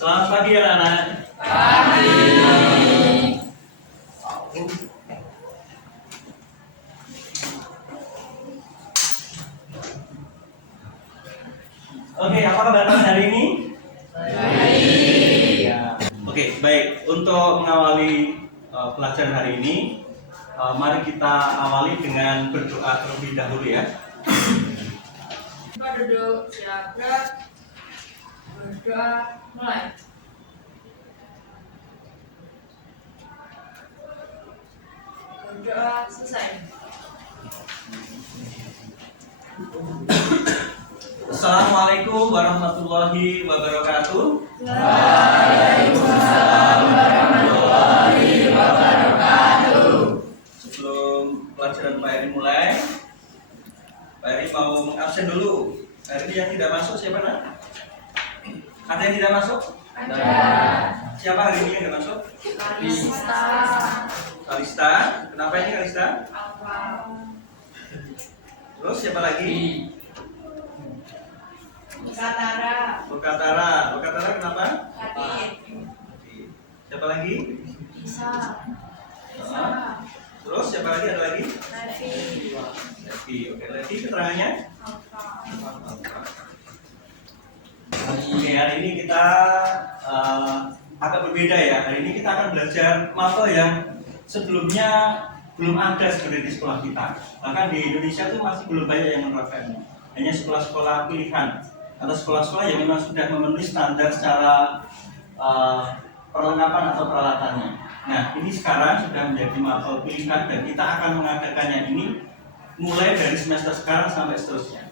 Selamat pagi anak-anak. Oke, apa kabar kalian hari ini? Baik. Ya. Oke, baik. Untuk mengawali pelajaran hari ini, mari kita awali dengan berdoa terlebih dahulu ya. Kita duduk siaga, berdoa, mulai. Berdoa selesai. Assalamualaikum warahmatullahi wabarakatuh. Waalaikumsalam warahmatullahi wabarakatuh. Sebelum pelajaran Pak Eri mulai, Pak Eri mau mengabsen dulu. Hari ini yang tidak masuk siapa nak? Ada yang tidak masuk? Ada. Siapa hari ini yang tidak masuk? Kalista. Kalista. Kenapa ini Kalista? Apa? Terus siapa lagi? Katara. Bekatara. Bekatara kenapa? Katin. Siapa lagi? Isa. Terus siapa lagi? Ada lagi? Levi. Levi. Oke, Levi keterangannya? Apa? Oke, hari ini kita agak berbeda ya. Hari ini kita akan belajar mapel yang sebelumnya belum ada sebenarnya di sekolah kita. Bahkan di Indonesia itu masih belum banyak yang menerapkannya. Hanya sekolah-sekolah pilihan atau sekolah-sekolah yang memang sudah memenuhi standar secara perlengkapan atau peralatannya. Nah, ini sekarang sudah menjadi mapel pilihan dan kita akan mengadakannya ini mulai dari semester sekarang sampai seterusnya.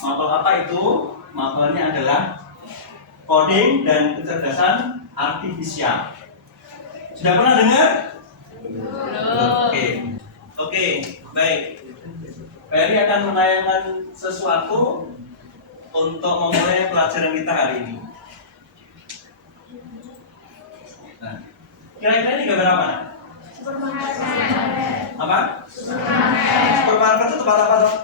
Mapel apa itu? Mapelnya adalah coding dan kecerdasan artifisial. Sudah pernah dengar? Oke, baik. Pak Eri akan menayangkan sesuatu untuk memulai pelajaran kita hari ini. Nah, kira-kira ini gambar apa? Apa? Supermarket itu tempat apa dong?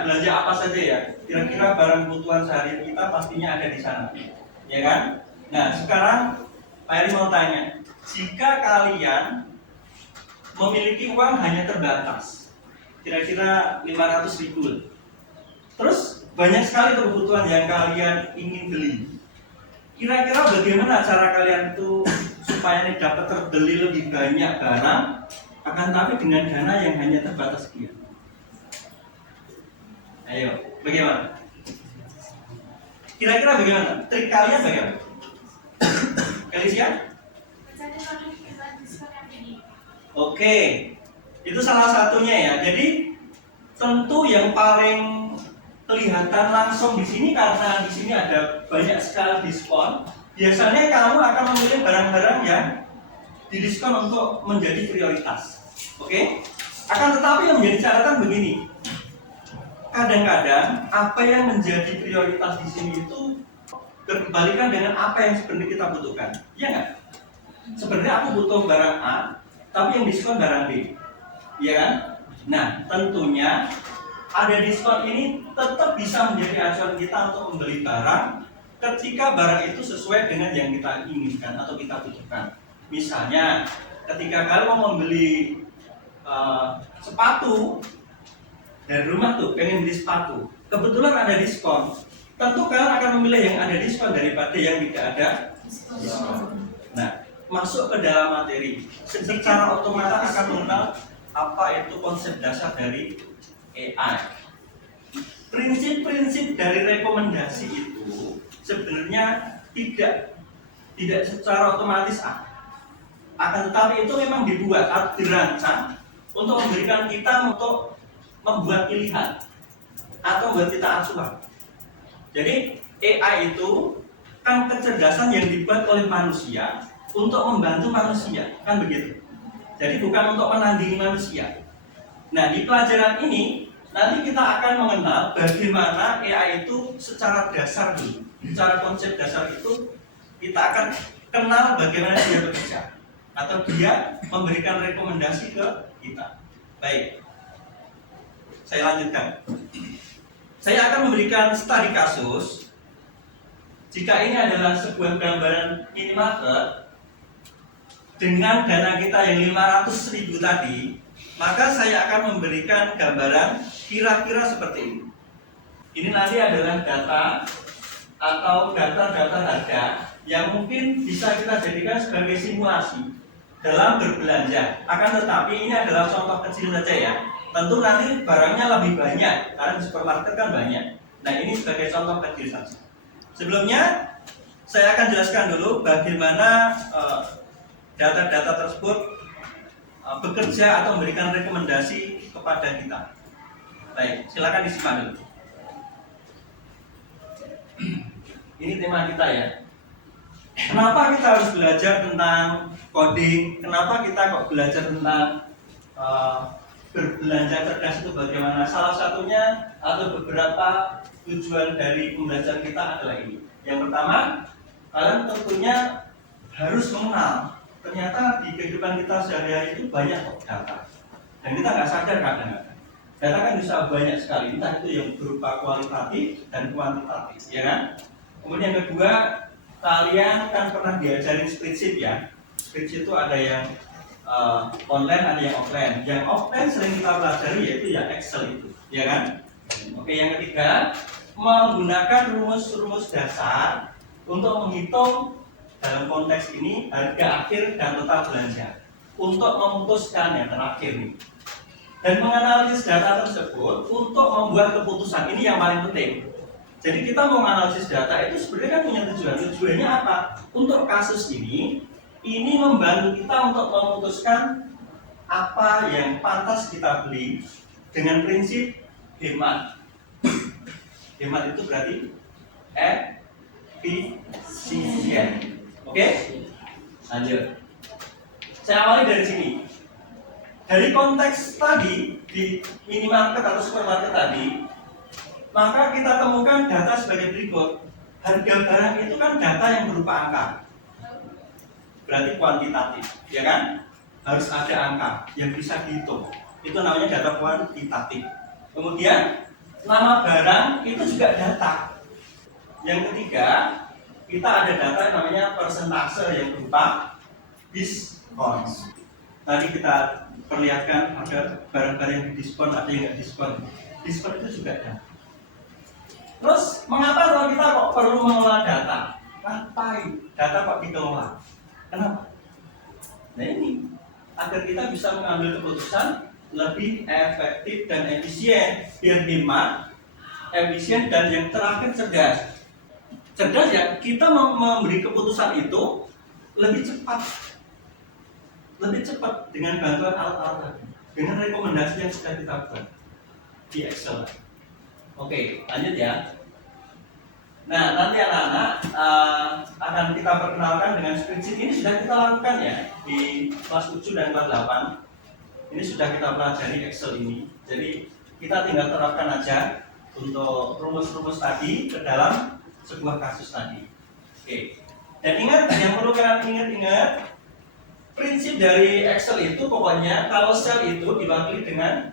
Belanja apa saja ya? Kira-kira barang kebutuhan sehari kita pastinya ada di sana, ya kan? Nah, sekarang Pak Eri mau tanya, jika kalian memiliki uang hanya terbatas, kira-kira 500.000, terus banyak sekali kebutuhan yang kalian ingin beli, kira-kira bagaimana cara kalian itu supaya dapat terbeli lebih banyak barang, akan tapi dengan dana yang hanya terbatas sekian? Ayo, bagaimana? Kira-kira bagaimana? Trik kalian bagaimana? Kalian? Oke, itu salah satunya ya. Jadi tentu yang paling kelihatan langsung di sini karena di sini ada banyak sekali diskon. Biasanya kamu akan memilih barang-barang yang didiskon untuk menjadi prioritas. Oke? Akan tetapi yang menjadi catatan begini. Kadang-kadang apa yang menjadi prioritas di sini itu berbalikan dengan apa yang sebenarnya kita butuhkan. Iya nggak? Sebenarnya aku butuh barang A, tapi yang diskon barang B. Iya kan? Nah, tentunya ada diskon ini tetap bisa menjadi acuan kita untuk membeli barang ketika barang itu sesuai dengan yang kita inginkan atau kita butuhkan. Misalnya, ketika kalian mau membeli sepatu dari rumah tuh, pengen beli sepatu, kebetulan ada diskon, tentu kalian akan memilih yang ada diskon daripada yang tidak ada diskon. Nah, masuk ke dalam materi, secara otomatis akan mengenal apa itu konsep dasar dari AI. Prinsip-prinsip dari rekomendasi itu sebenarnya tidak secara otomatis akan tetapi itu memang dibuat atau dirancang untuk memberikan kita untuk membuat pilihan atau membuat kita acuan. Jadi AI itu kan kecerdasan yang dibuat oleh manusia untuk membantu manusia, kan begitu. Jadi bukan untuk menandingi manusia. Nah, di pelajaran ini nanti kita akan mengenal bagaimana AI itu secara dasar dulu. Secara konsep dasar itu kita akan kenal bagaimana dia bekerja atau dia memberikan rekomendasi ke kita. Baik, saya lanjutkan. Saya akan memberikan studi kasus jika ini adalah sebuah gambaran minimarket dengan dana kita yang 500.000 tadi, maka saya akan memberikan gambaran kira-kira seperti ini. Ini nanti adalah data atau data-data harga yang mungkin bisa kita jadikan sebagai simulasi dalam berbelanja. Akan tetapi ini adalah contoh kecil saja ya. Tentu nanti barangnya lebih banyak karena di supermarket kan banyak. Nah, ini sebagai contoh kecil saja. Sebelumnya saya akan jelaskan dulu bagaimana data-data tersebut bekerja atau memberikan rekomendasi kepada kita. Baik, silakan disimak dulu. Ini tema kita ya. Kenapa kita harus belajar tentang coding? Kenapa kita kok belajar tentang berbelanja cerdas itu bagaimana? Salah satunya atau beberapa tujuan dari pembelajaran kita adalah ini. Yang pertama, kalian tentunya harus mengenal ternyata di kehidupan kita sehari-hari itu banyak kok data. Dan kita nggak sadar kadang-kadang. Data kan bisa banyak sekali, entah itu yang berupa kualitatif dan kuantitatif, ya kan? Kemudian yang kedua, kalian kan pernah diajarin spreadsheet ya. Spreadsheet itu ada yang online, ada yang offline. Yang offline sering kita pelajari yaitu ya Excel itu, ya kan? Oke, yang ketiga, menggunakan rumus-rumus dasar untuk menghitung dalam konteks ini harga akhir dan total belanja untuk memutuskan yang terakhir nih. Dan menganalisis data tersebut untuk membuat keputusan, ini yang paling penting. Jadi kita mau menganalisis data itu sebenarnya kan punya tujuan. Tujuannya apa? Untuk kasus ini membantu kita untuk memutuskan apa yang pantas kita beli dengan prinsip hemat. Hemat itu berarti efisien. Oke? Lanjut. Saya awali dari sini. Dari konteks tadi di minimarket atau supermarket tadi, maka kita temukan data sebagai berikut. Harga barang itu kan data yang berupa angka. Berarti kuantitatif, ya kan? Harus ada angka yang bisa dihitung. Itu namanya data kuantitatif. Kemudian nama barang itu juga data. Yang ketiga, kita ada data yang namanya persentase yang berupa diskon. Tadi kita perlihatkan ada barang-barang yang didiskon, ada yang nggak diskon. Diskon itu juga data. Terus mengapa kalau kita kok perlu mengelola data? Ngapain data kok dikelola? Kenapa? Nah ini agar kita bisa mengambil keputusan lebih efektif dan efisien, biar hemat, efisien, dan yang terakhir cerdas. Cerdas ya, kita memberi keputusan itu lebih cepat dengan bantuan alat-alat, dengan rekomendasi yang sudah kita buat di Excel. Oke, lanjut ya. Nah, nanti anak-anak akan kita perkenalkan dengan spreadsheet. Ini sudah kita lakukan ya di kelas 7 dan kelas 8. Ini sudah kita pelajari Excel ini. Jadi kita tinggal terapkan aja untuk rumus-rumus tadi ke dalam sebuah kasus tadi. Oke. Dan ingat, yang perlu kalian ingat, prinsip dari Excel itu pokoknya kalau sel itu diwakili dengan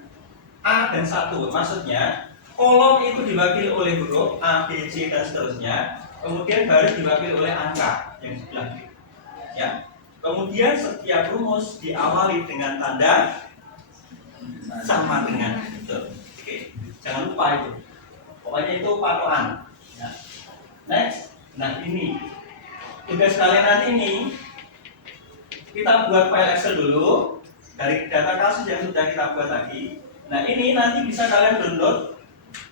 A dan 1. Maksudnya kolom itu diwakili oleh huruf A, B, C, dan seterusnya. Kemudian baris diwakili oleh angka yang sebelah kiri. Ya. Kemudian setiap rumus diawali dengan tanda sama dengan itu. Oke. Jangan lupa itu. Pokoknya itu patokan. Ya. Next. Nah ini tugas kalian nanti ini kita buat file Excel dulu dari data kasus yang sudah kita buat tadi. Nah ini nanti bisa kalian download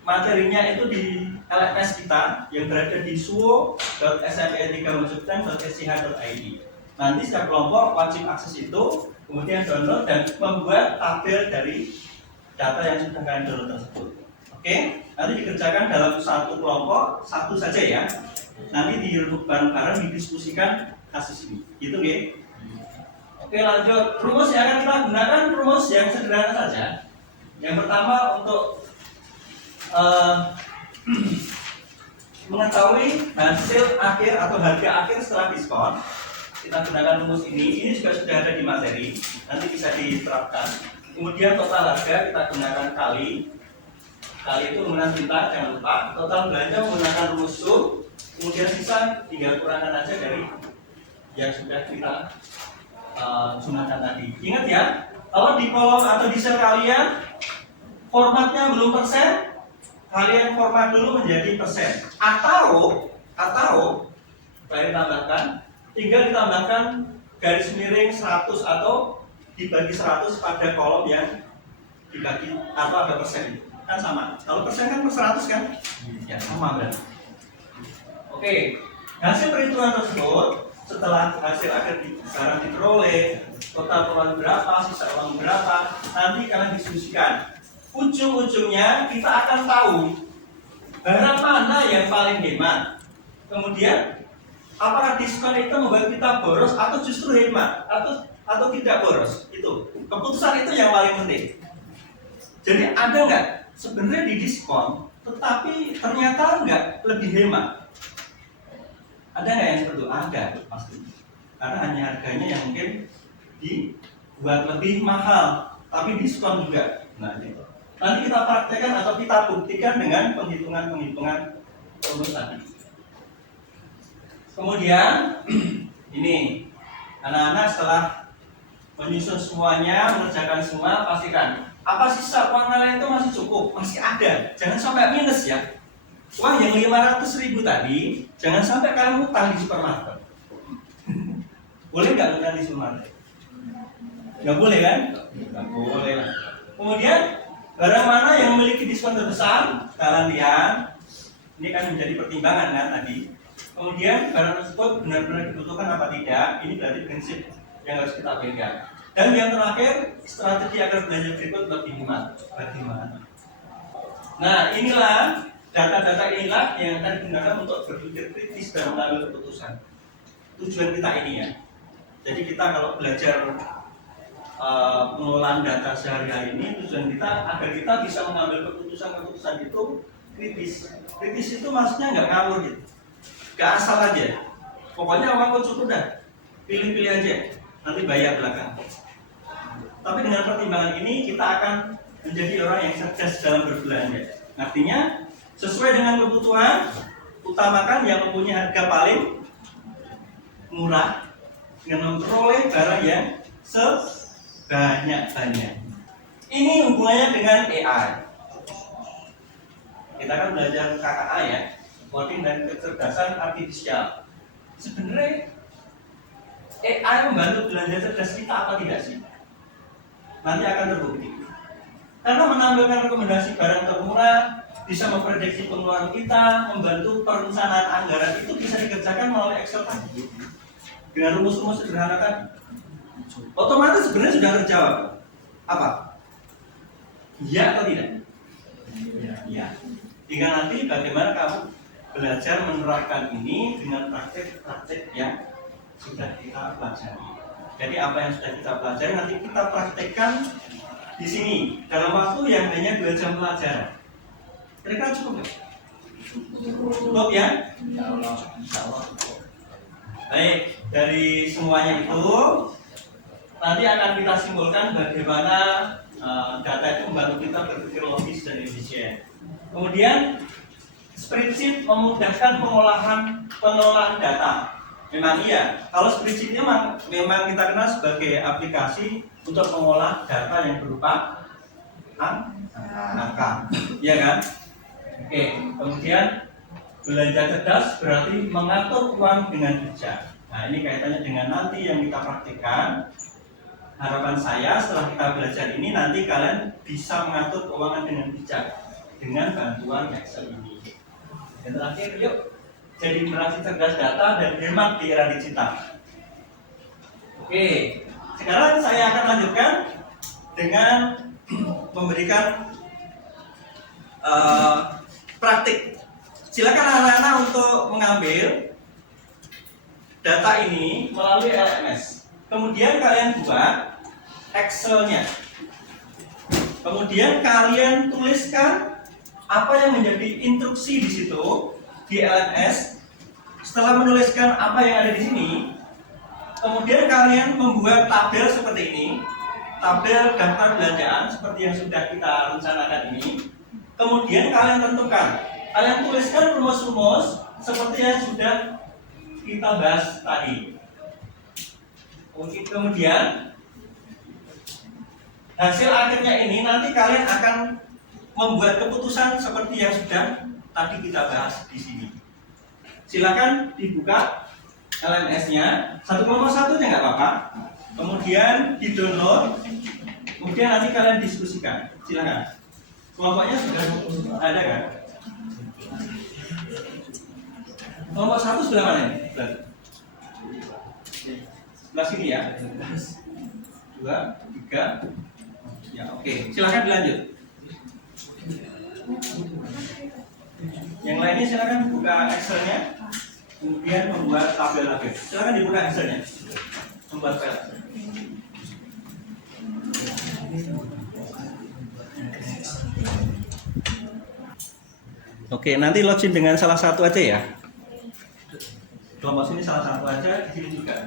materinya itu di LMS kita yang berada di suwo.sme3mensukseskan.sch.id. Nanti setiap kelompok wajib akses itu, kemudian download dan membuat tabel dari data yang sudah kalian download tersebut. Oke, nanti dikerjakan dalam satu kelompok, satu saja ya. Nanti dirembuk bareng-bareng didiskusikan kasus ini. Gitu ya. Oke, lanjut. Rumus yang akan kita gunakan rumus yang sederhana saja. Yang pertama untuk mengetahui hasil akhir atau harga akhir setelah diskon, kita gunakan rumus ini. Ini juga sudah ada di materi, nanti bisa diterapkan. Kemudian total harga kita gunakan kali itu menggunakan tinta, jangan lupa. Total belanja menggunakan rumus sum, Kemudian sisa tinggal kurangkan aja dari yang sudah kita jumlahkan tadi. Ingat ya, kalau di kolom atau di sel kalian formatnya belum persen, kalian format dulu menjadi persen. Atau kalian tambahkan, tinggal ditambahkan garis miring 100 atau dibagi 100 pada kolom yang dibagi atau ada persen itu kan sama. Kalau persen kan per 100 kan? Ya sama berarti. Oke, hasil perhitungan tersebut setelah hasil akhir sekarang diperoleh, total uang berapa, sisa uang berapa, nanti kalian diskusikan. Ujung-ujungnya kita akan tahu barang mana yang paling hemat. Kemudian apakah diskon itu membuat kita boros atau justru hemat atau tidak boros? Itu keputusan itu yang paling penting. Jadi ada nggak sebenarnya di diskon, tetapi ternyata nggak lebih hemat? Ada nggak yang seperti itu? Ada pasti. Karena hanya harganya yang mungkin dibuat lebih mahal, tapi diskon juga. Nah, gitu. Nanti kita praktekkan atau kita buktikan dengan penghitungan rumus tadi. Kemudian ini anak-anak setelah menyusun semuanya, mengerjakan semua, pastikan apa sisa uang kalian itu masih cukup, masih ada. Jangan sampai minus ya. Uang yang 500.000 tadi, jangan sampai kalian utang di supermarket. Boleh nggak utang di supermarket? Nggak boleh kan? Nggak boleh lah. Kemudian barang mana yang memiliki diskon terbesar? Kalian lihat, ini kan menjadi pertimbangan kan tadi. Kemudian barang tersebut benar-benar dibutuhkan apa tidak? Ini berarti prinsip yang harus kita pegang. Dan yang terakhir, strategi agar belanja berikut lebih hemat. Bagaimana? Nah, inilah data-data inilah yang akan digunakan untuk berpikir kritis dan mengambil keputusan. Tujuan kita ini ya. Jadi kita kalau belajar pengelolaan data sehari-hari ini, tujuan kita agar kita bisa mengambil keputusan-keputusan itu kritis. Kritis itu maksudnya nggak ngawur gitu, nggak asal aja. Pokoknya uangku cukup dah, pilih-pilih aja, nanti bayar belakang. Tapi dengan pertimbangan ini kita akan menjadi orang yang cerdas dalam berbelanja. Artinya sesuai dengan kebutuhan, utamakan yang mempunyai harga paling murah dengan memperoleh barang yang sebanyak-banyak. Ini hubungannya dengan AI. Kita kan belajar KKA ya, coding dan kecerdasan artifisial. Sebenarnya AI membantu belanja cerdas kita apa tidak sih? Nanti akan terbukti. Karena menampilkan rekomendasi barang termurah, bisa memprediksi pengeluaran kita, membantu perencanaan anggaran itu bisa dikerjakan melalui Excel tadi. Dengan rumus-rumus sederhana kan, otomatis sebenarnya sudah terjawab. Apa? Iya atau tidak? Iya. Tinggal nanti bagaimana kamu belajar menerapkan ini dengan praktek-praktek yang sudah kita pelajari. Jadi apa yang sudah kita pelajari nanti kita praktekkan di sini dalam waktu yang hanya 2 jam pelajaran. Kira-kira cukup nggak? Cukup ya? Insya Allah. Baik, dari semuanya itu nanti akan kita simpulkan bagaimana data itu membantu kita berpikir logis dan efisien. Kemudian spreadsheet memudahkan pengelolaan data. Memang iya, kalau spreadsheet memang kita kenal sebagai aplikasi untuk mengolah data yang berupa angka, iya kan? Oke, kemudian belanja cerdas berarti mengatur uang dengan bijak. Nah, ini kaitannya dengan nanti yang kita praktikkan. Harapan saya setelah kita belajar ini nanti kalian bisa mengatur keuangan dengan bijak dengan bantuan Excel ini. Dan terakhir, yuk jadi generasi cerdas data dan hemat di era digital. Oke, sekarang saya akan lanjutkan dengan memberikan praktik. Silakan anak-anak untuk mengambil data ini melalui LMS. Kemudian kalian buat Excel-nya. Kemudian kalian tuliskan apa yang menjadi instruksi di situ di LMS. Setelah menuliskan apa yang ada di sini, kemudian kalian membuat tabel seperti ini, tabel daftar belanjaan seperti yang sudah kita rencanakan ini. Kemudian kalian tentukan, kalian tuliskan rumus-rumus seperti yang sudah kita bahas tadi. Kemudian hasil akhirnya ini nanti kalian akan membuat keputusan seperti yang sudah tadi kita bahas di sini. Silakan dibuka LMS-nya, 1,1-nya nggak apa-apa. Kemudian di-download, kemudian nanti kalian diskusikan. Silakan. Kelompoknya sudah ada kan? Kelompok 1 sebelah mana ini? Sebelah sini ya. 2, 3. Ya, oke. Silakan dilanjut. Yang lainnya silakan buka Excel-nya, kemudian membuat tabel-tabel. Silakan dibuka Excel-nya, membuat file. Oke, nanti login dengan salah satu aja ya. Kelompok sini salah satu aja, di sini juga.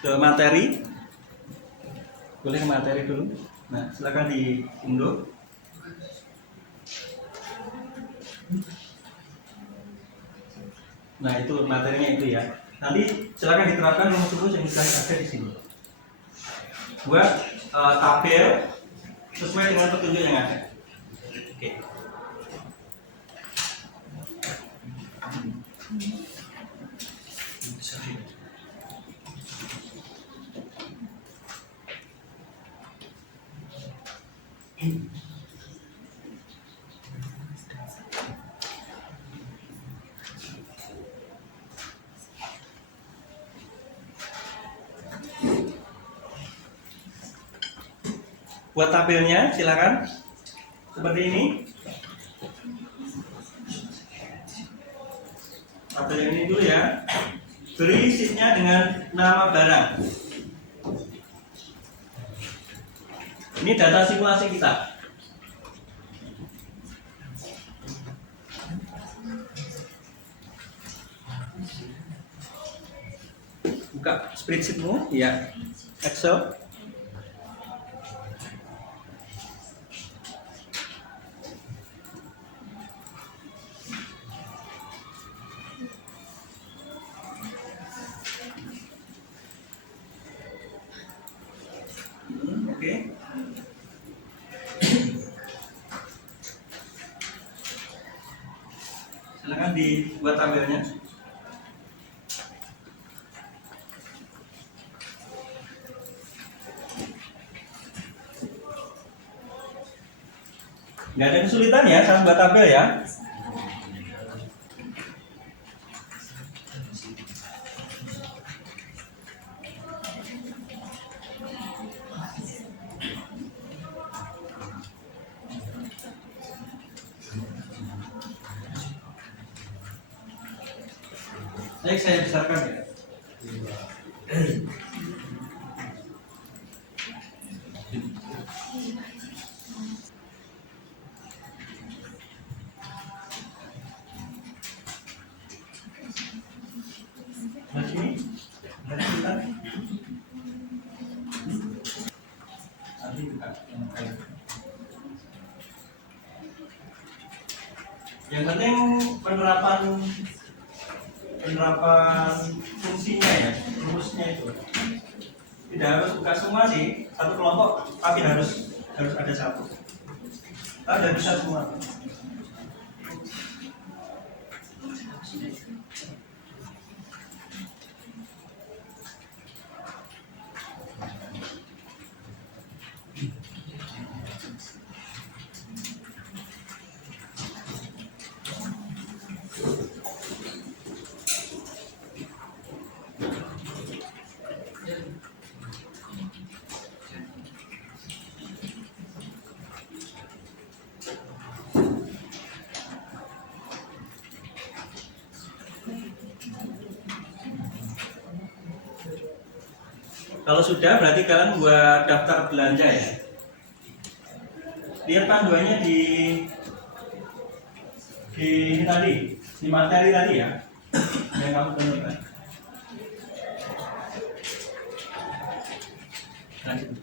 Ke materi, boleh ke materi dulu. Nah, silakan diunduh. Nah, itu materinya itu ya. Nanti silakan diterapkan rumus-rumus yang sudah ada di sini. Buat tabel sesuai dengan petunjuk yang ada. Oke. Buat tabelnya silakan seperti ini. Tabel ini dulu ya. Beri sheetnya dengan nama barang. Ini data simulasi kita. Buka spreadsheetmu, ya, Excel. Oke. Silakan dibuat tabelnya. Nggak ada kesulitan ya saat buat tabel ya. Baik, saya besarkan ya. Masih? Ada kesulitan? Nanti buka yang lain. Yang penting penerapan fungsinya ya, rumusnya itu. Tidak harus buka semua sih, satu kelompok, tapi harus ada satu. Tidak bisa semua. Kalau sudah berarti kalian buat daftar belanja ya. lihat panduannya di ini tadi, di materi tadi ya, yang kamu temukan. Nah, itu.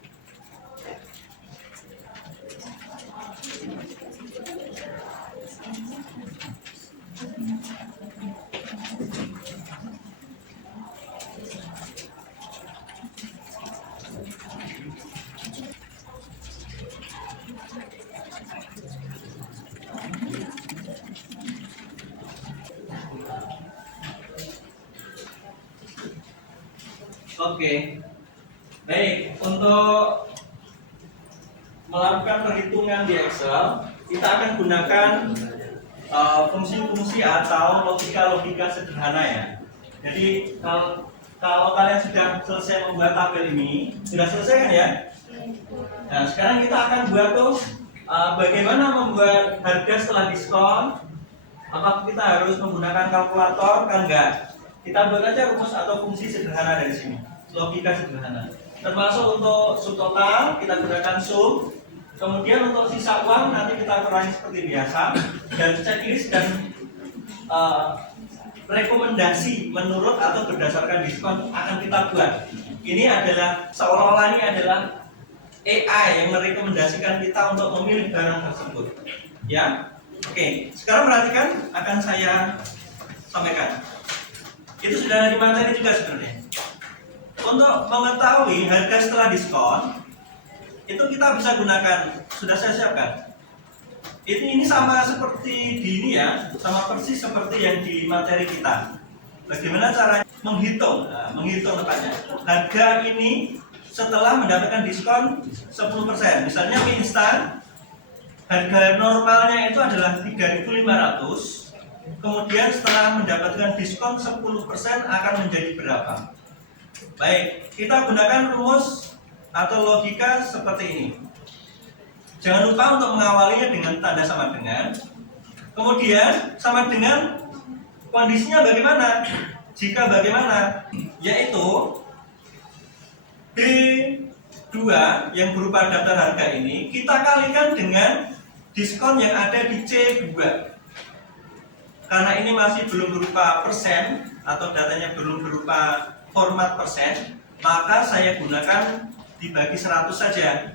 Oke, baik. Untuk melakukan perhitungan di Excel, kita akan gunakan fungsi-fungsi atau logika-logika sederhana ya. Jadi kalau kalian sudah selesai membuat tabel ini, sudah selesai kan ya? Nah, sekarang kita akan buat tuh bagaimana membuat harga setelah diskon. Apakah kita harus menggunakan kalkulator? Kan enggak. Kita buat aja rumus atau fungsi sederhana dari sini, logika sederhana. Termasuk untuk subtotal kita gunakan sum. Kemudian untuk sisa uang nanti kita kurangi seperti biasa. Dan checklist dan rekomendasi menurut atau berdasarkan diskon akan kita buat. Ini adalah seolah-olah ini adalah AI yang merekomendasikan kita untuk memilih barang tersebut. Ya, oke. Sekarang perhatikan akan saya sampaikan. Itu sudah ada di materi juga sebenarnya. Untuk mengetahui harga setelah diskon, itu kita bisa gunakan, sudah saya siapkan. Ini sama seperti di ini ya, sama persis seperti yang di materi kita. Bagaimana cara menghitung? Nah, menghitung tepatnya. Harga ini setelah mendapatkan diskon 10%. Misalnya mie instan, harga normalnya itu adalah 3.500. Kemudian setelah mendapatkan diskon 10% akan menjadi berapa? Baik, kita gunakan rumus atau logika seperti ini. Jangan lupa untuk mengawalinya dengan tanda sama dengan. Kemudian sama dengan kondisinya bagaimana? Jika bagaimana? Yaitu B2 yang berupa daftar harga ini kita kalikan dengan diskon yang ada di C2. Karena ini masih belum berupa persen atau datanya belum berupa format persen, maka saya gunakan dibagi 100 saja.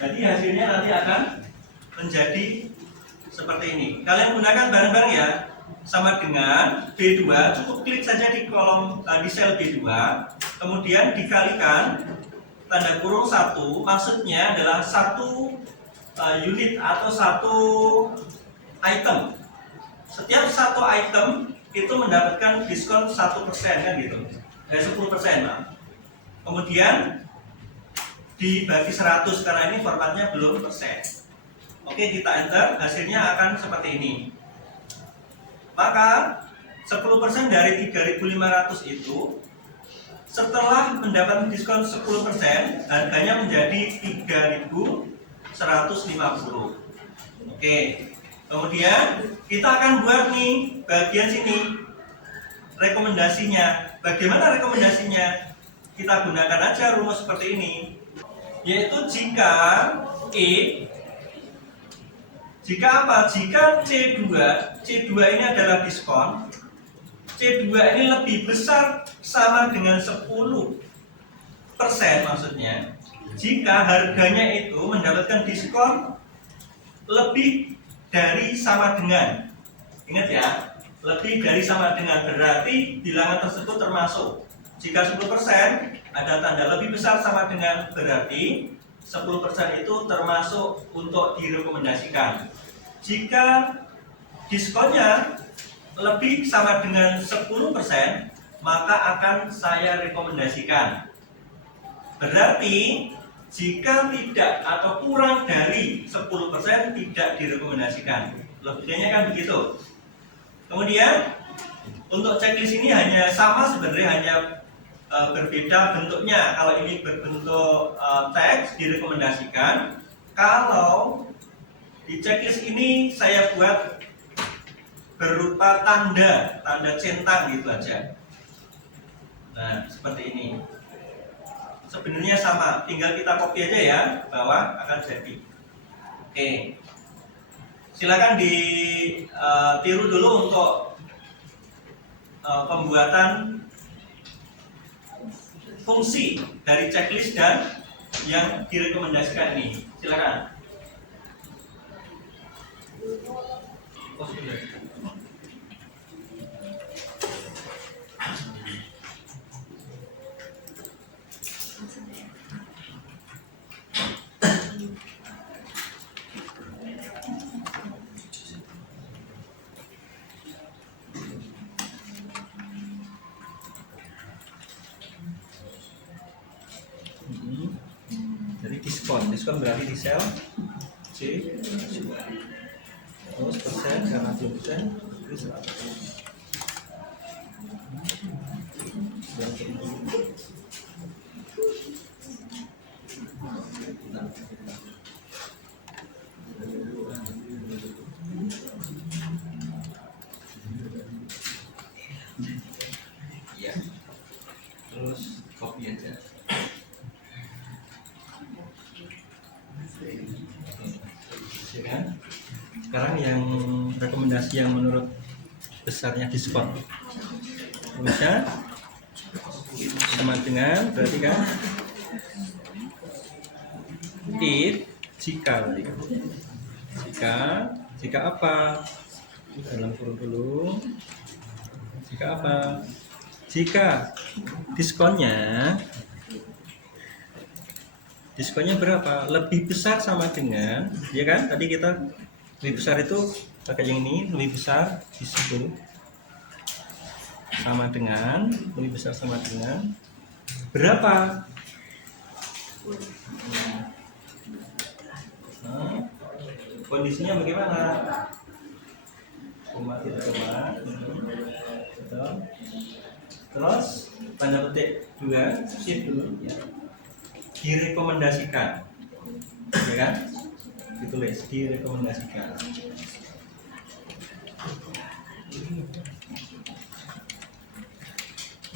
Jadi hasilnya nanti akan menjadi seperti ini. Kalian gunakan bareng-bareng ya. Sama dengan B2, cukup klik saja di kolom di sel B2, kemudian dikalikan tanda kurung 1, maksudnya adalah 1 unit atau 1 item. Setiap 1 item itu mendapatkan diskon 1% kan gitu. 10%, Pak. Kemudian dibagi 100 karena ini formatnya belum persen. Oke, kita enter, hasilnya akan seperti ini. Maka 10% dari 3.500 itu setelah mendapatkan diskon 10%, harganya menjadi 3.150. Oke. Kemudian kita akan buat nih bagian sini rekomendasinya. Bagaimana rekomendasinya? Kita gunakan aja rumus seperti ini. Yaitu jika jika apa? Jika C2 ini adalah diskon, C2 ini lebih besar sama dengan 10% maksudnya. Jika harganya itu mendapatkan diskon lebih dari sama dengan, ingat ya, lebih dari sama dengan, berarti bilangan tersebut termasuk. Jika 10% ada tanda lebih besar sama dengan, berarti 10% itu termasuk untuk direkomendasikan. Jika diskonnya lebih sama dengan 10%, maka akan saya rekomendasikan. Berarti jika tidak atau kurang dari 10% tidak direkomendasikan. Logikanya kan begitu. Kemudian untuk checklist ini hanya sama sebenarnya, hanya berbeda bentuknya. Kalau ini berbentuk teks direkomendasikan. Kalau di checklist ini saya buat berupa tanda centang gitu aja. Nah, seperti ini. Sebenarnya sama, tinggal kita copy aja ya, bawah akan jadi. Oke, silakan ditiru dulu untuk pembuatan fungsi dari checklist dan yang direkomendasikan ini. Silakan. Jadi diskon berarti di sel C, terus persen karena 20% itu 100. Ya, terus copy aja. Ya kan? Sekarang yang rekomendasi yang menurut besarnya diskon bisa sama dengan berarti kan if jika apa dalam kurung dulu jika apa jika diskonnya berapa lebih besar sama dengan ya kan tadi kita lebih besar itu pakai yang ini lebih besar di situ lebih besar sama dengan berapa kondisinya bagaimana terus tanda petik 2 shift dulu ya. Direkomendasikan ya kan ditulis direkomendasikan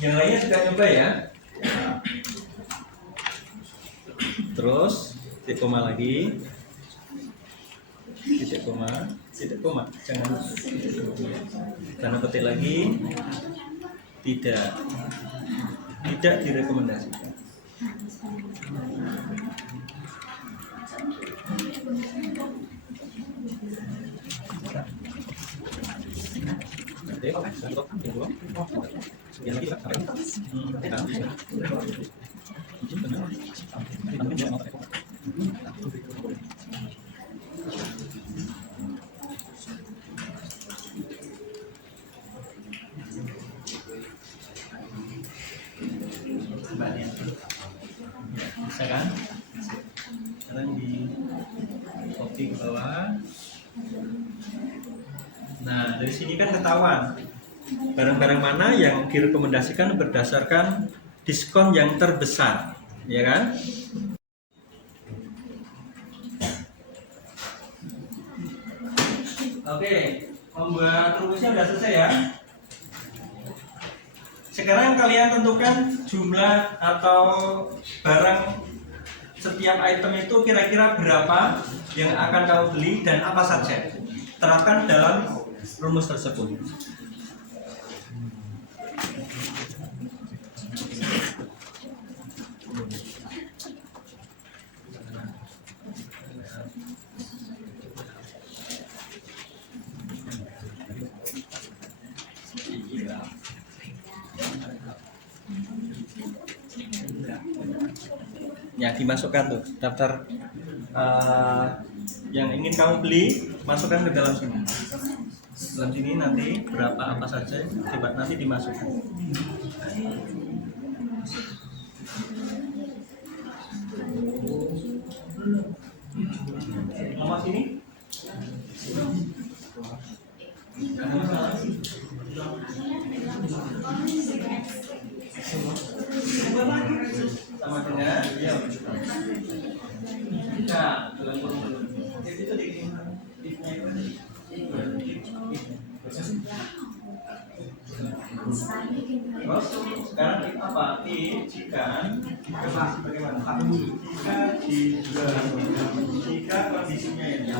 yang lainnya juga nyoba ya terus titik koma lagi titik koma jangan tanda petik lagi tidak direkomendasikan. Bisa kan? Sekarang di copy ke bawah. Nah, dari sini kan ketahuan barang-barang mana yang direkomendasikan berdasarkan diskon yang terbesar, ya kan? Oke, membuat rumusnya sudah selesai ya. Sekarang kalian tentukan jumlah atau barang setiap item itu kira-kira berapa yang akan kamu beli dan apa saja. Terapkan dalam rumus tersebut. Ya, dimasukkan tuh daftar yang ingin kamu beli, masukkan ke dalam sini. Dalam sini nanti berapa apa saja, coba nanti dimasukkan. Nomor sini? Ada masalah? Sama dengan ya. Nah, dalam kurung itu terus sekarang apa jika bagaimana? Jika kondisinya ini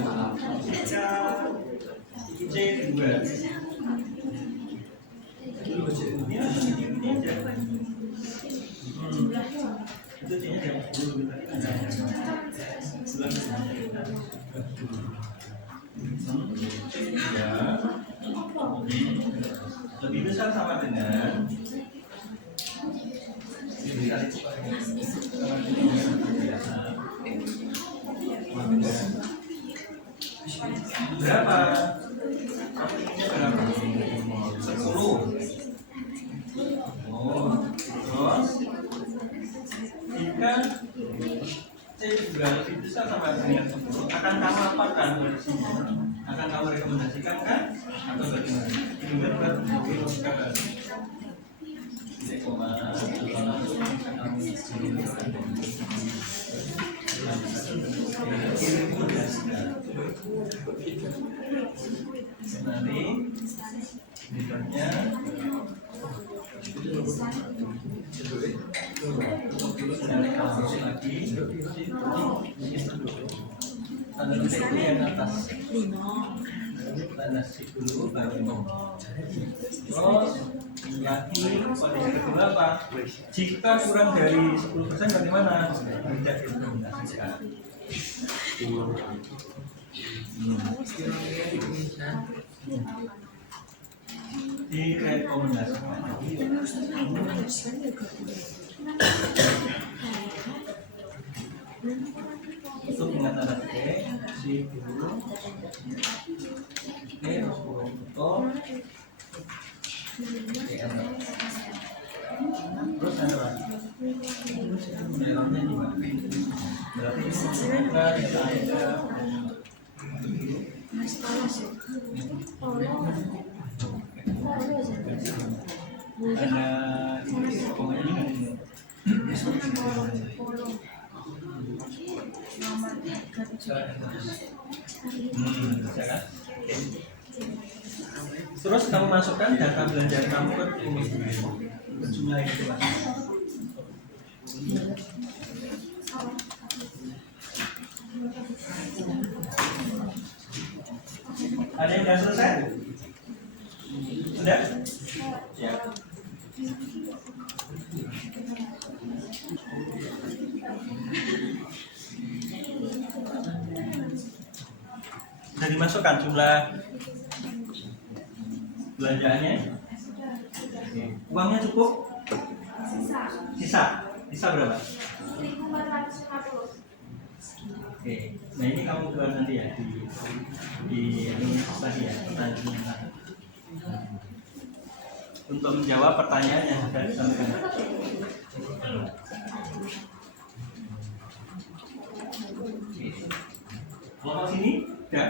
jika C2 ini aja itu C-nya jam 10 ya lebih besar sama dengan berapa? Ini berapa? 10. Oh, terus jika C juga lebih besar sama dengan 10, akan kamu apakan dari sini? Akan kamu rekomendasikan kan? Atau bagaimana? Ini berapa? Nanti berikutnya nanti kalkulasi lagi ada titik yang atas tanda dulu baru terus lagi kondisi kedua apa? Jika kurang dari 10% bagaimana? Tidak direkomendasikan. Direkomendasikan. Untuk ingat tanda titik si dulu. Oke, foto. Terus ada apa? Dalamnya gimana? Berarti ada pokoknya ini. Bisa kan? Terus kamu masukkan data belanjaan kamu ke jumlah yang itu. Ada yang sudah selesai? Sudah? Ya. Sudah dimasukkan jumlah belanjaannya? Uangnya cukup? Sisa berapa? 1.450. Oke, nah ini kamu buat nanti ya di tadi ya pertanyaan untuk menjawab pertanyaan yang sudah disampaikan. Kelompok sini, ya.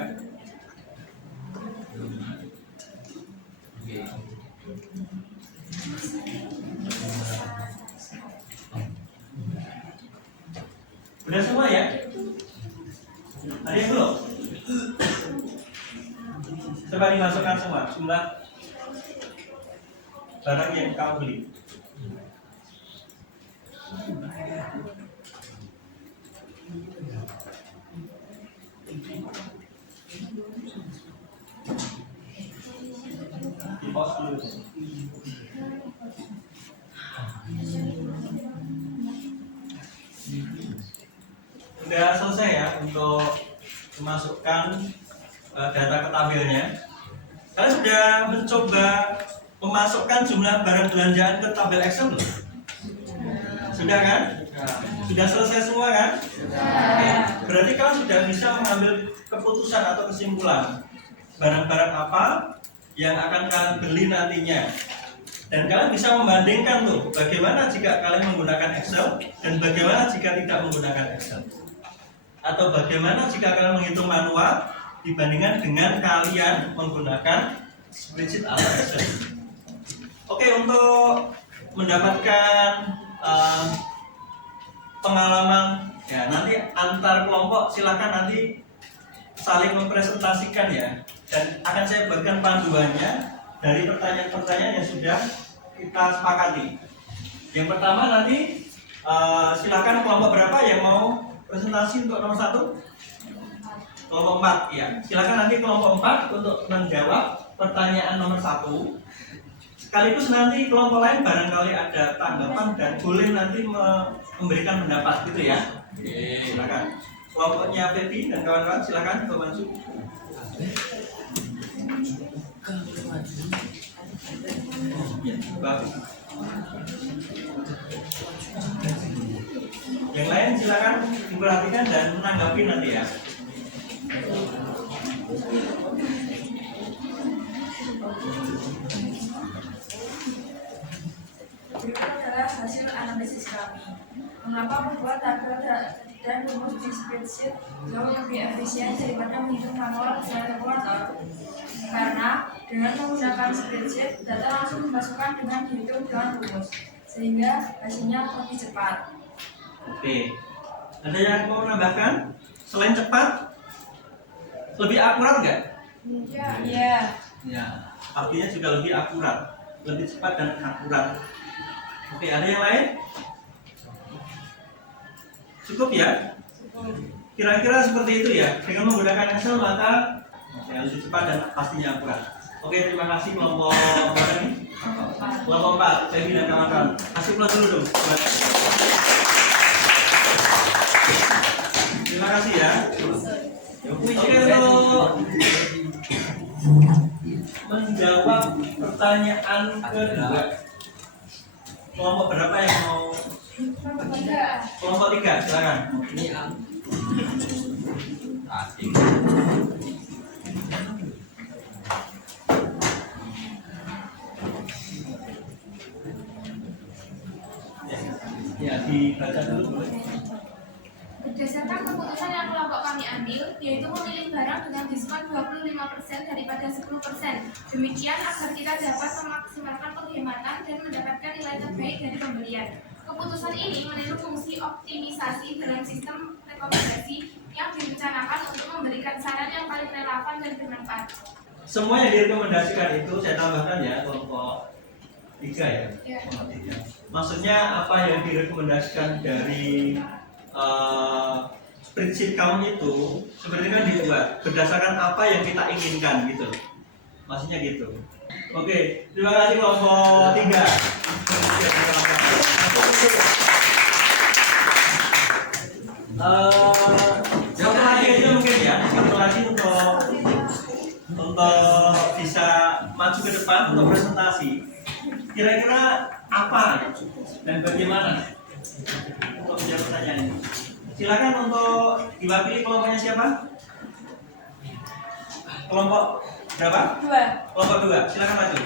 Udah semua ya? Ada yang belum? Coba dimasukkan semua jumlah barang yang kamu beli. Di pos dulu. Sudah selesai ya untuk memasukkan data ke tabelnya. Kalian sudah mencoba memasukkan jumlah barang belanjaan ke tabel Excel belum? Sudah kan? Sudah selesai semua kan? Oke. Berarti kalian sudah bisa mengambil keputusan atau kesimpulan barang-barang apa yang akan kalian beli nantinya. Dan kalian bisa membandingkan tuh bagaimana jika kalian menggunakan Excel dan bagaimana jika tidak menggunakan Excel. Atau bagaimana jika kalian menghitung manual dibandingkan dengan kalian menggunakan spreadsheet atau Excel. Oke, untuk mendapatkan pengalaman ya nanti antar kelompok silakan nanti saling mempresentasikan ya, dan akan saya buatkan panduannya dari pertanyaan-pertanyaan yang sudah kita sepakati. Yang pertama nanti silakan kelompok berapa yang mau presentasi untuk nomor 1? Kelompok 4, ya. Silakan nanti kelompok 4 untuk menjawab pertanyaan nomor 1. Sekaligus nanti kelompok lain barangkali ada tanggapan dan boleh nanti memberikan pendapat gitu ya. Silakan. Kelompoknya Feby dan kawan-kawan silakan untuk maju. Ya, bagus. Yang lain silakan diperhatikan dan menanggapi nanti ya. Berikut adalah hasil analisis kami. Mengapa membuat tabel dan rumus di spreadsheet jauh lebih efisien daripada menghitung manual secara kalkulator? Karena dengan menggunakan spreadsheet, data langsung dimasukkan dengan dihitung dengan rumus, sehingga hasilnya lebih cepat. Oke. Ada yang mau menambahkan? Selain cepat, lebih akurat nggak? Iya. Ya. Artinya juga lebih akurat, lebih cepat dan akurat. Oke, ada yang lain? Cukup ya? Kira-kira seperti itu ya. Dengan menggunakan Excel maka lebih cepat dan pastinya akurat. Oke, terima kasih kelompok berapa ini? Kelompok 4, Feby dan kawan-kawan. Kasih plus dulu dong. Terima kasih ya. Oke, untuk menjawab pertanyaan kedua. Kelompok berapa yang mau? Kelompok 3, silakan. Ya, dibaca dulu boleh. Berdasarkan keputusan yang kelompok kami ambil, yaitu memilih barang dengan diskon 25% daripada 10%. Demikian agar kita dapat memaksimalkan penghematan dan mendapatkan nilai terbaik dari pembelian. Keputusan ini meniru fungsi optimisasi dalam sistem rekomendasi yang direncanakan untuk memberikan saran yang paling relevan dan bermanfaat. Semua yang direkomendasikan itu saya tambahkan ya, kelompok 3 ya. Ya. Kelompok 3. Maksudnya apa yang direkomendasikan dari spreadsheet kamu itu sebenarnya kan dibuat berdasarkan apa yang kita inginkan gitu. Maksudnya gitu. Oke, terima kasih kelompok 3. Satu lagi aja mungkin ya, satu lagi untuk bisa maju ke depan untuk presentasi. Kira-kira apa dan bagaimana untuk menjawab pertanyaan ini? Silakan untuk diwakili kelompoknya siapa? Kelompok berapa? 2. Kelompok 2, silakan maju.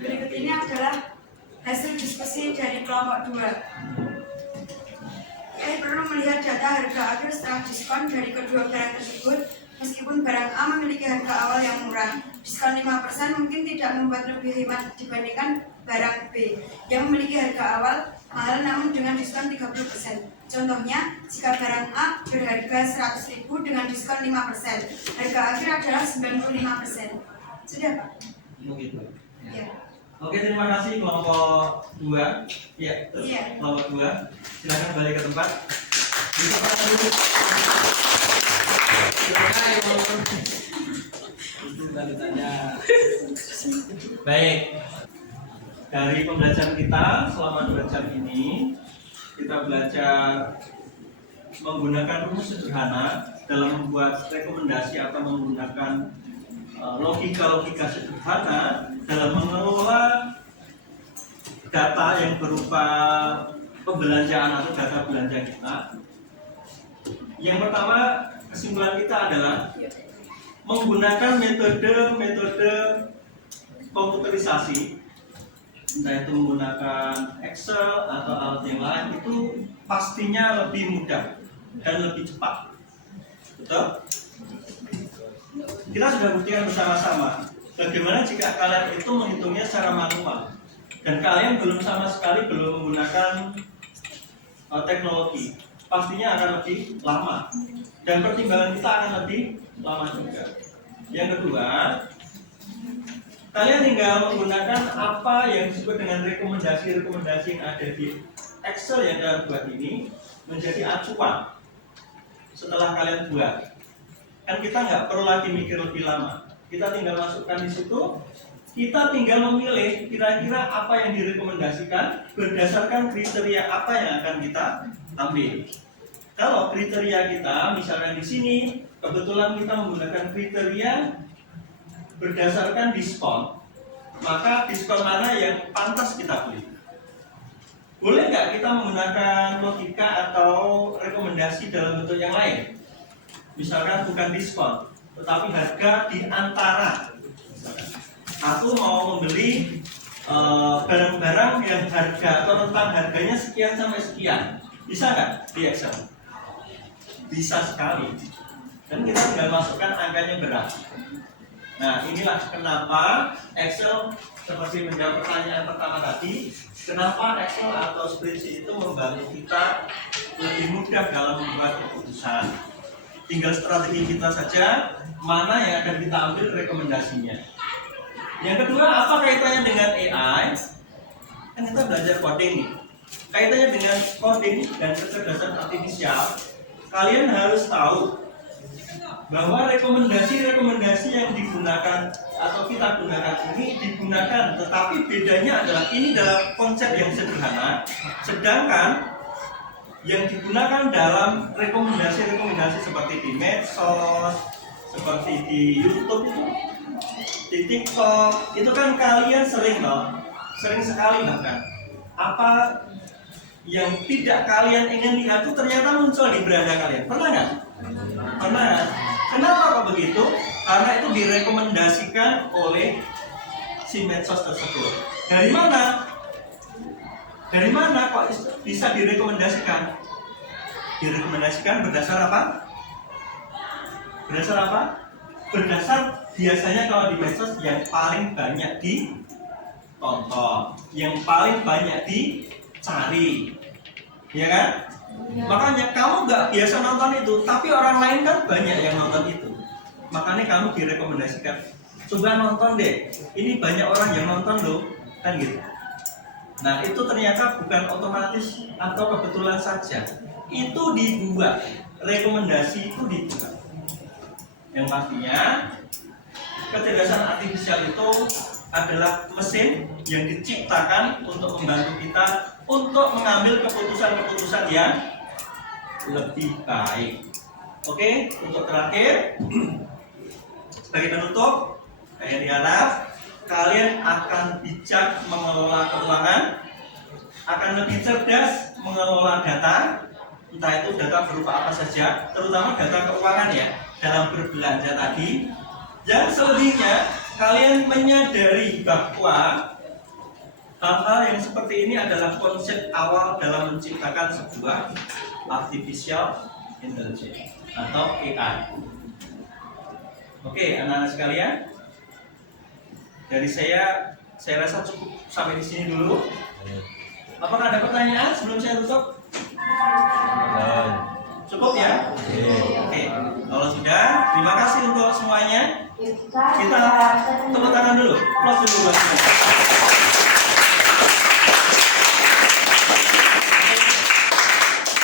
Berikut ini adalah hasil diskusi dari kelompok 2. Kami perlu melihat data harga akhir setelah diskon dari kedua barang tersebut. Meskipun barang A memiliki harga awal yang murah, diskon 5% mungkin tidak membuat lebih hemat dibandingkan barang B yang memiliki harga awal mahal namun dengan diskon 30%. Contohnya, jika barang A berharga 100.000 dengan diskon 5%, harga akhir adalah 95%. Sudah, Pak? Begitu. Ya. Oke, terima kasih kelompok 2. Ya, Iya. kelompok 2. Silakan balik ke tempat. Di tempat dulu. Baik. Dari pembelajaran kita selama 2 jam ini, kita belajar menggunakan rumus sederhana dalam membuat rekomendasi atau menggunakan logika-logika sederhana dalam mengelola data yang berupa pembelanjaan atau data belanja kita. Yang pertama, kesimpulan kita adalah menggunakan metode komputerisasi, entah itu menggunakan Excel atau alat yang lain, itu pastinya lebih mudah dan lebih cepat. Betul? Kita sudah buktikan bersama-sama bagaimana jika kalian itu menghitungnya secara manual dan kalian belum sama sekali belum menggunakan teknologi, pastinya akan lebih lama dan pertimbangan kita akan lebih lama juga. Yang kedua, kalian tinggal menggunakan apa yang disebut dengan rekomendasi-rekomendasi yang ada di Excel yang kalian buat ini menjadi acuan setelah kalian buat. Kan kita nggak perlu lagi mikir lebih lama, kita tinggal masukkan di situ, kita tinggal memilih kira-kira apa yang direkomendasikan berdasarkan kriteria apa yang akan kita ambil. Kalau kriteria kita misalkan di sini kebetulan kita menggunakan kriteria berdasarkan diskon, maka diskon mana yang pantas kita beli? Boleh nggak kita menggunakan logika atau rekomendasi dalam bentuk yang lain? Misalkan bukan diskon, tetapi harga di antara. Aku mau membeli barang-barang yang harga atau rentang harganya sekian sampai sekian. Bisa nggak di Excel? Bisa sekali. Dan kita tinggal masukkan angkanya berapa. Nah, inilah kenapa Excel seperti menjawab pertanyaan pertama tadi, kenapa Excel atau spreadsheet itu membantu kita lebih mudah dalam membuat keputusan. Tinggal strategi kita saja mana yang akan kita ambil rekomendasinya. Yang kedua, apa kaitannya dengan AI? Kan kita belajar coding nih. Kaitannya dengan coding dan kecerdasan artifisial, kalian harus tahu bahwa rekomendasi-rekomendasi yang digunakan atau kita gunakan ini digunakan, tetapi bedanya adalah ini dalam konsep yang sederhana, sedangkan yang digunakan dalam rekomendasi-rekomendasi seperti di medsos, seperti di YouTube itu, di TikTok, itu kan kalian sering sekali bahkan apa yang tidak kalian ingin lihat itu ternyata muncul di beranda kalian. Pernah nggak? Pernah. Kenapa kok begitu? Karena itu direkomendasikan oleh si medsos tersebut. Dari mana? Dari mana kok bisa direkomendasikan? Direkomendasikan berdasar apa? Berdasar apa? Berdasar biasanya kalau di medsos yang paling banyak ditonton, yang paling banyak dicari, ya kan? Makanya kamu nggak biasa nonton itu, tapi orang lain kan banyak yang nonton itu. Makanya kamu direkomendasikan, coba nonton deh. Ini banyak orang yang nonton loh, kan gitu. Nah itu ternyata bukan otomatis atau kebetulan saja. Itu dibuat, rekomendasi itu dibuat. Yang pastinya kecerdasan artifisial itu adalah mesin yang diciptakan untuk membantu kita untuk mengambil keputusan-keputusan yang lebih baik. Oke, untuk terakhir sebagai penutup, saya diharap kalian akan bijak mengelola keuangan, akan lebih cerdas mengelola data, entah itu data berupa apa saja, terutama data keuangan ya, dalam berbelanja tadi. Yang selebihnya kalian menyadari bahwa hal-hal yang seperti ini adalah konsep awal dalam menciptakan sebuah artificial intelligence atau AI. Oke, anak-anak sekalian, dari saya rasa cukup sampai di sini dulu. Apakah ada pertanyaan sebelum saya tutup? Cukup ya? Oke, kalau sudah, terima kasih untuk semuanya. Kita tepuk tangan dulu, close dulu buat semua.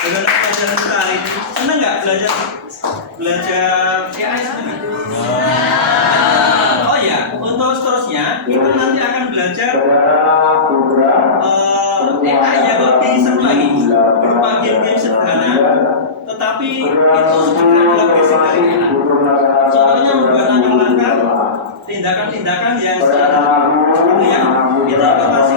Bagaimana pelajaran kita hari ini? Senang nggak belajar AI sebenarnya? Oh ya, untuk seterusnya kita nanti akan belajar AI yang lebih seru lagi, berupa game-game sederhana, tetapi itu sudah adalah basic dari AI. Contohnya membuat langkah-langkah, tindakan-tindakan yang seperti yang kita implementasi